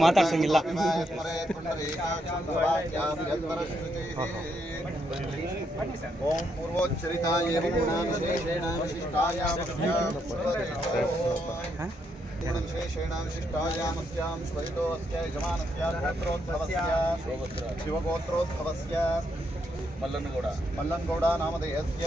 ಮಾತಾಡ್ಸಂಗಿಲ್ಲ. ಶಿವಗೋತ್ರೋದ್ಭವಸ್ಯ. ಪೂರ್ವ ಮಲ್ಲನ್ಗೌಡ. ಮಲ್ಲನ್ಗೌಡ ನಾಮದಸ್ಯ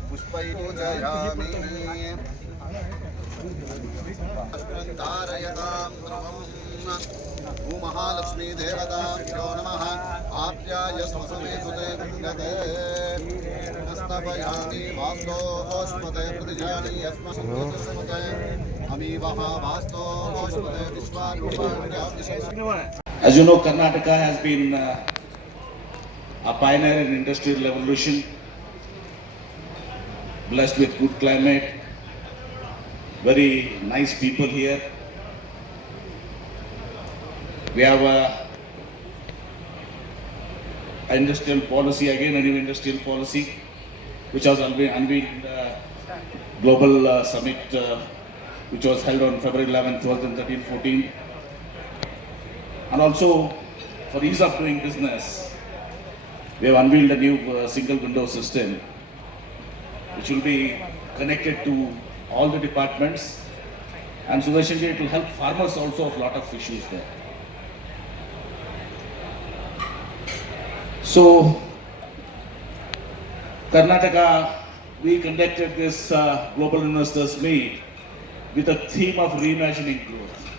पुष्पै पूजयामि धारयतां ध्रुवम् भूमहालक्ष्मी देवताभ्यो नमः आप्याय स्वसमे सुते गृह्यते स्तपयामि वास्तोष्पते प्रतिजानि यस्मते अमीवः वास्तोष्पते विश्वारूपाण्यां As you know, Karnataka has been uh, a pioneer in industrial revolution, blessed with good climate, very nice people here. We have a industrial policy, again a new industrial policy, which was unve- unveiled uh, global uh, summit, uh, which was held on February 11, 2013, 14. And also, for ease of doing business, we have unveiled a new uh, single window system, which will be connected to all the departments. And Sudharshan it will help farmers also of lot of issues there. So, Karnataka, we conducted this uh, global investors meet with a theme of reimagining growth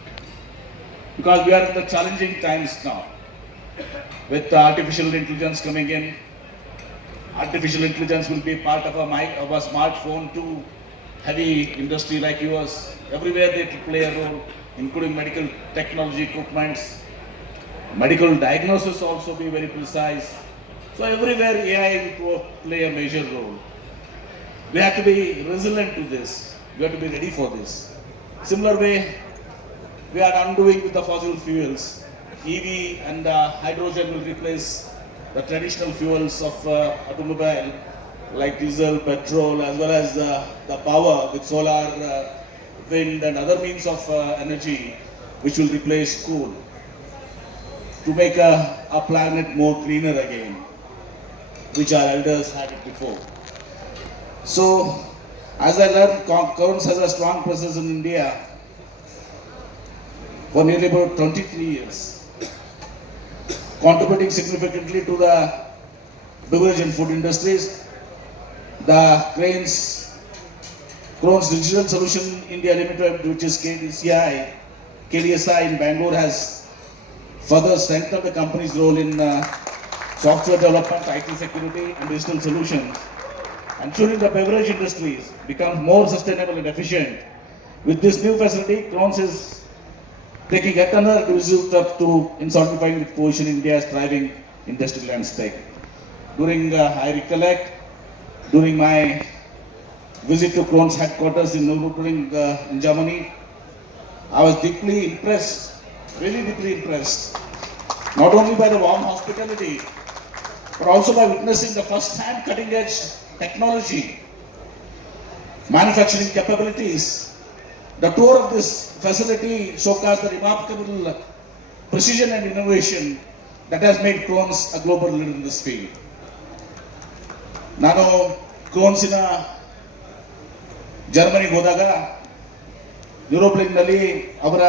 because we are in the challenging times now with artificial intelligence coming in artificial intelligence will be part of a mic of a smartphone to heavy industry like yours. Everywhere they will play a role including medical technology equipments. Medical diagnosis also be very precise. So everywhere ai will play a major role. We have to be resilient to this. We have to be ready for this. Similar way we are undoing with the fossil fuels. EV and uh, hydrogen will replace the traditional fuels of uh, automobile like diesel, petrol, as well as uh, the power with solar, uh, wind, and other means of uh, energy, which will replace coal to make a, a planet more cleaner again, which our elders had it before. So, as I learned, Counts has a strong presence in India for nearly about 23 years, contributing significantly to the beverage and food industries. The Cranes, Crohn's Digital Solution India Limited, which is KDCI, KDSI in Bangalore, has further strengthened the company's role in uh, software development, IT security, and digital solutions, ensuring the beverage industries become more sustainable and efficient. With this new facility, Crohn's is taking yet another decisive step to in solidifying its position in India's thriving industrial landscape. During, uh, I recollect, during my visit to Krohn's headquarters in Nürburgring uh, in Germany, I was deeply impressed, really deeply impressed, not only by the warm hospitality, but also by witnessing the first-hand cutting-edge technology, manufacturing capabilities, the tour of this facility showcases the remarkable precision and innovation that has made Crohn's a global leader in this field. ನಾನು ಕ್ರೋನ್ಸಿನ ಜರ್ಮನಿಗೆ ಹೋದಾಗ ಯುರೋಪ್ಲಿಂಗ್ನಲ್ಲಿ ಅವರ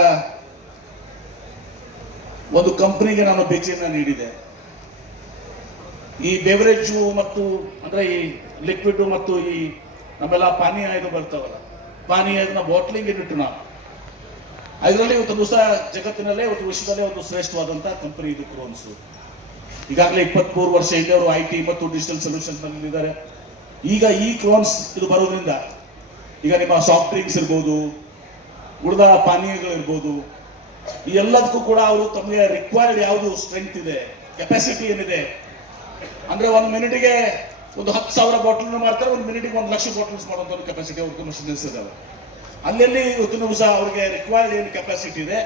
ಒಂದು ಕಂಪ್ನಿಗೆ ನಾನು ಭೇಟಿಯನ್ನು ನೀಡಿದೆ ಈ ಬೆವರೇಜು ಮತ್ತು ಅಂದರೆ ಈ ಲಿಕ್ವಿಡ್ ಮತ್ತು ಈ ನಮ್ಮೆಲ್ಲ ಪಾನೀಯ ಇದು ಬರ್ತಾವಲ್ಲ ಪಾನೀಯನ ಬಾಟ್ಲಿಂಗ್ ಇಟ್ಟು ನಾವು. ಅದರಲ್ಲಿ ಇವತ್ತು ದಿವಸ ಜಗತ್ತಿನಲ್ಲೇ ಇವತ್ತು ವಿಶ್ವದಲ್ಲೇ ಒಂದು ಶ್ರೇಷ್ಠವಾದಂತಹ ಕಂಪನಿ ಇದು ಕ್ರೋನ್ಸು ಈಗಾಗಲೇ ಇಪ್ಪತ್ಮೂರು ವರ್ಷ ಹಿಂದೆ ಅವರು ಐ ಟಿ ಮತ್ತು ಡಿಜಿಟಲ್ ಸೊಲ್ಯೂಷನ್ಸ್ನಲ್ಲಿ ಇದ್ದಾರೆ ಈಗ ಈ ಕ್ರೋನ್ಸ್ ಇದು ಬರೋದ್ರಿಂದ ಈಗ ನಿಮ್ಮ ಸಾಫ್ಟ್ ಡ್ರಿಂಕ್ಸ್ ಇರ್ಬೋದು, ಉಳಿದ ಪಾನೀಯಗಳಿರ್ಬೋದು ಈ ಎಲ್ಲದಕ್ಕೂ ಕೂಡ ಅವರು ತಮಗೆ ರಿಕ್ವೈರ್ಡ್ ಯಾವುದು ಸ್ಟ್ರೆಂತ್ ಇದೆ ಕೆಪಾಸಿಟಿ ಏನಿದೆ? ಅಂದ್ರೆ ಒಂದು ಮಿನಿಟ್ಗೆ ಒಂದು ಹತ್ತು ಸಾವಿರ ಬಾಟಲ್ ಮಾಡ್ತಾರೆ ಒಂದು ಮಿನಿಟ್ಗೆ ಒಂದು ಲಕ್ಷ ಬಾಟಲ್ಸ್ ಮಾಡುವಂಥ ಕೆಪಾಸಿಟಿ ಅವ್ರಿಗೆ ಮಷಿನರೀಸ್ ಇದಾವೆ ಅಲ್ಲೆಲ್ಲಿ ಇವತ್ತಿನ ಅವರಿಗೆ ಅವ್ರಿಗೆ ರಿಕ್ವೈರ್ಡ್ ಏನು ಕೆಪಾಸಿಟಿ ಇದೆ?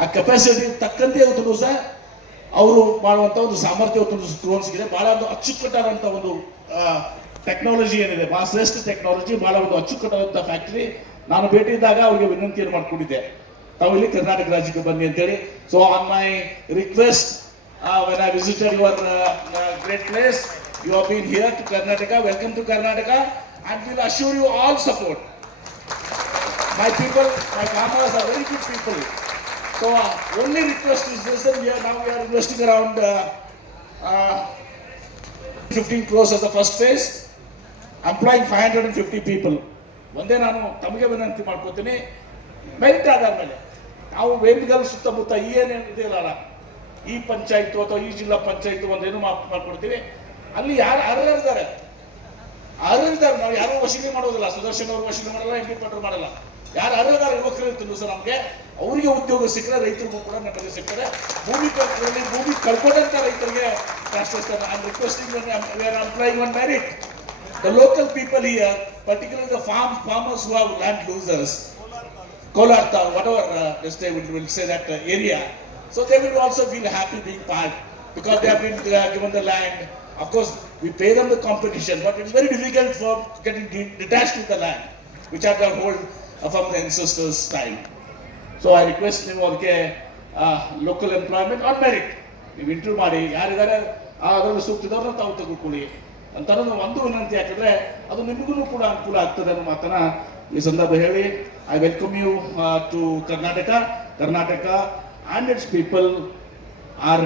ಆ ಕೆಪಾಸಿಟಿ ತಕ್ಕಂತೆ ಇವತ್ತಿನ ಸಹ ಅವರು ಮಾಡುವಂತ ಒಂದು ಸಾಮರ್ಥ್ಯ ಉತ್ತಮ ಡ್ರೋನ್ಸ್ಗಿದೆ ಬಹಳ ಒಂದು ಅಚ್ಚುಕಟ್ಟಾದಂತ ಒಂದು ಟೆಕ್ನಾಲಜಿ ಏನಿದೆ? ಬಹಳ ಶ್ರೇಷ್ಠ ಟೆಕ್ನಾಲಜಿ ಬಹಳ ಒಂದು ಅಚ್ಚುಕಟ್ಟಾದಂತ ಫ್ಯಾಕ್ಟ್ರಿ ನಾನು ಭೇಟಿ ಇದ್ದಾಗ ಅವರಿಗೆ ವಿನಂತಿಯನ್ನು ಮಾಡಿಕೊಂಡಿದ್ದೆ. ತಾವು ಇಲ್ಲಿ ಕರ್ನಾಟಕ ರಾಜ್ಯಕ್ಕೆ ಬನ್ನಿ ಅಂತೇಳಿ. So on my request when I visited your great place you have been here to Karnataka. Welcome to Karnataka. And we'll assure you all support. my people, my farmers are very good people. So uh, only request is this, and we are now we are investing around uh, uh, 15 crores as the first phase, employing 550 people. ಒಂದೇ ನಾನು ತಮಗೆ ವಿನಂತಿ ಮಾಡ್ಕೋತೀನಿ merit ಆದಾದ್ಮೇಲೆ ನಾವು ವೇದಿಗಲ್ ಸುತ್ತಮುತ್ತ ಏನೇನು ಇದೆಯಲ್ಲ ಈ ಪಂಚಾಯತ್ ಅಥವಾ ಈ ಜಿಲ್ಲಾ ಪಂಚಾಯತ್ ಒಂದೇನು ಮಾಡ್- ಮಾಡ್ಕೊಡ್ತೀವಿ ಅಲ್ಲಿ ಯಾರು ಅರ್ಹರಿದ್ದಾರೆ ಅರ್ಹರಿದ್ದಾರೆ ನಾವು ಯಾರು ವಶೀಲಿ ಮಾಡೋದಿಲ್ಲ. ಸುದರ್ಶನ್ ಅವರು ವಶೀಲಿ ಮಾಡಲ್ಲ ಎಂ ಪಿ ಪಟ್ರು ಮಾಡಲ್ಲ. ಯಾರು ಅರ್ಹದಾರ ಯುವಕರು ಇರ್ತೀವಿ ಸರ್ ನಮಗೆ. ಅವರಿಗೆ ಉದ್ಯೋಗ ಸಿಕ್ಕರೆ ರೈತರು ಕೂಡ ನಮಗೆ ಸಿಕ್ಕರೆ ಭೂಮಿ ಕಲ್ಪದಲ್ಲಿ ಭೂಮಿ ಕಳ್ಕೊಂಡಂತ ರೈತರಿಗೆ requesting the local people here particular the farm farmers who have land losers Kolar what our this they they will say that uh, area. Will they will happy part because they have been uh, given the land. Of course, we pay them the competition, but it's very difficult for getting de- detached with the land, which are their hold uh, from the ancestors' time. So I request ನೀವು ಅದಕ್ಕೆ local employment on merit ನೀವು ಇಂಟ್ರೂ ಮಾಡಿ. ಯಾರಿದ್ದಾರೆ ಅದರಲ್ಲಿ ಸೂಕ್ತದವ್ರನ್ನ ತಾವು ತೆಗೆದುಕೊಳ್ಳಿ. ಅಂತ ಅನ್ನೋದು ಒಂದು ವಿನಂತಿ ಯಾಕಂದ್ರೆ ಅದು ನಿಮಗೂ ಕೂಡ ಅನುಕೂಲ ಆಗ್ತದೆ ಅನ್ನೋ ಮಾತನ್ನ ಈ ಸಂದರ್ಭ ಹೇಳಿ. I welcome you to Karnataka Karnataka and its people are